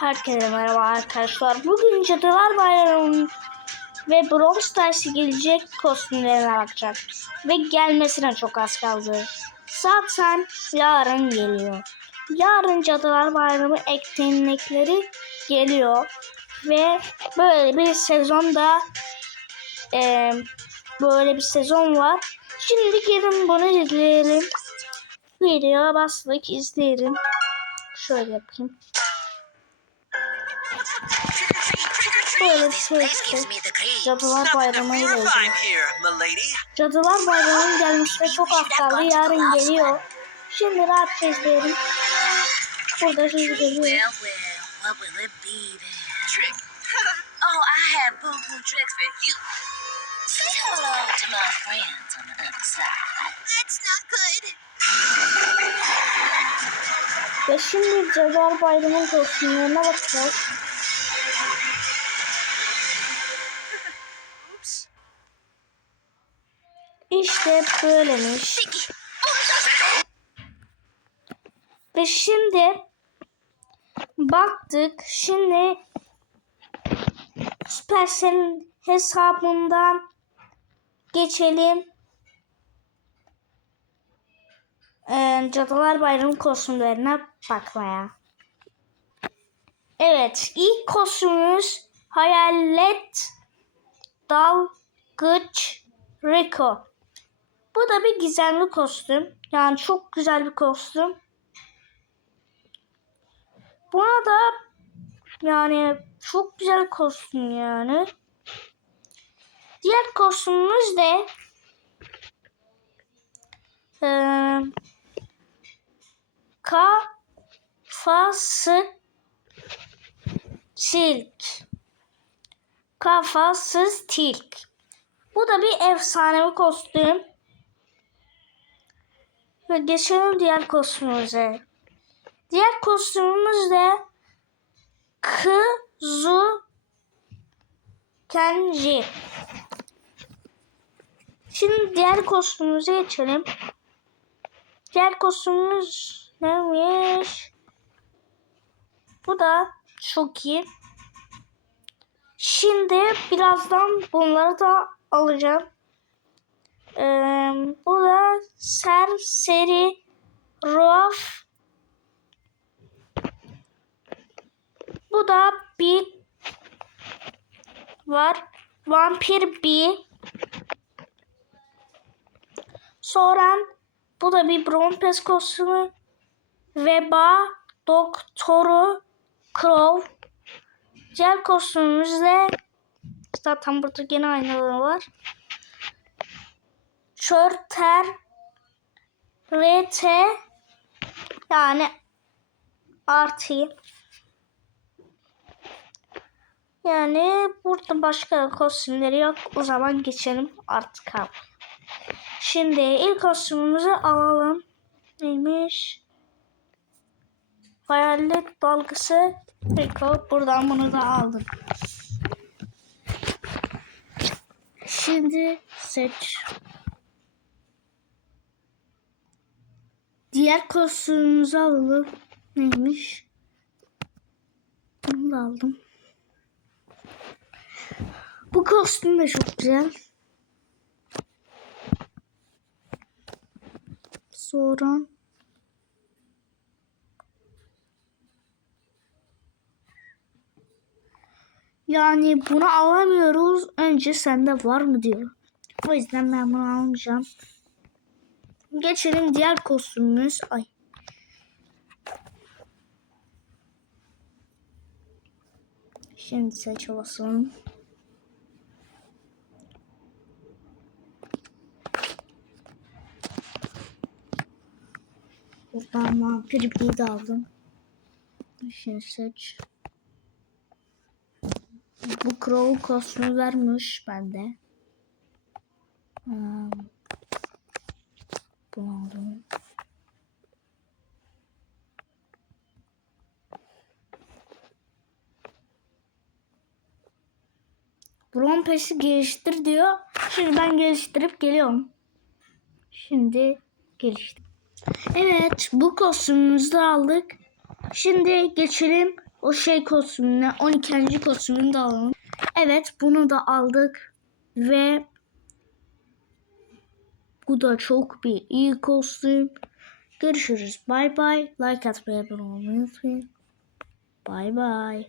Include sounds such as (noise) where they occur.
Herkese merhaba arkadaşlar. Bugün Cadılar Bayramı ve Brawl Stars'a gelecek kostümlerine bakacağım. Ve gelmesine çok az kaldı. Zaten yarın geliyor. Yarın Cadılar Bayramı etkinlikleri geliyor. Ve böyle bir sezonda e, böyle bir sezon var. Şimdi gelin bunu izleyelim. Videoya bastık izleyelim. Şöyle yapayım. Böyle bir şey işte. Cadılar Bayramı'nı milady. Cadılar Bayramı'nın gelmesine çok az kaldı. Yarın geliyor. Şimdi rahatça izleyelim. Burada şimdi geliyor. (laughs) Oh, I have boo boo tricks for you. Say hello to my friends on the other side. That's not good. Ve şimdi Cadılar Bayramı'nın kostümlerine bakacağız. İşte böylemiş. Ve şimdi baktık. Şimdi Supercell'in hesabından geçelim. Ee, Cadılar Bayramı kostümlerine bakmaya. Evet, ilk kostümümüz Hayalet Dalgıç Rico. Bu da bir gizemli kostüm. Yani çok güzel bir kostüm. Buna da yani çok güzel kostüm yani. Diğer kostümümüz de eee kafası tilk. Kafasız tilk. Bu da bir efsanevi kostüm. Ve geçelim diğer kostümümüze. Diğer kostümümüz de Kuzu Kenji. Şimdi diğer kostümümüze geçelim. Diğer kostümümüz neymiş? Bu da çok iyi. Şimdi birazdan bunları da alacağım. Ee, bu da serseri Ruaf. Bu da bir var. Vampir bir. Sonra bu da bir Brompes kostümü. Veba Doktoru Crow. Diğer kostümümüzde zaten burada gene aynaları var. Çörter RT yani artı yani burada başka kostümleri yok. O zaman geçelim artık abi. Şimdi ilk kostümümüzü alalım. Neymiş? Hayalet dalgısı Rico. Buradan bunu da aldım. Şimdi seç. Diğer kostümümüzü alalım. Neymiş? Bunu da aldım. Bu kostüm de çok güzel. Sonra Yani bunu alamıyoruz. Önce sende var mı diyor. O yüzden ben bunu almayacağım. Geçelim diğer kostümümüz. Ay. Şimdi seç basalım. Buradan vampir bir de aldım. Şimdi seç. Bu Crow kostümü vermiş bende. Hmm. Bunu aldım. Bron pesi geliştir diyor. Şimdi ben geliştirip geliyorum. Şimdi geliştim. Evet bu kostümümüzü aldık. Şimdi geçelim O şey kostümüne 12. kostümünü de alalım. Evet bunu da aldık. Ve bu da çok bir iyi kostüm. Görüşürüz. Bay bay. Like atmayı abone olmayı unutmayın. Bay bay.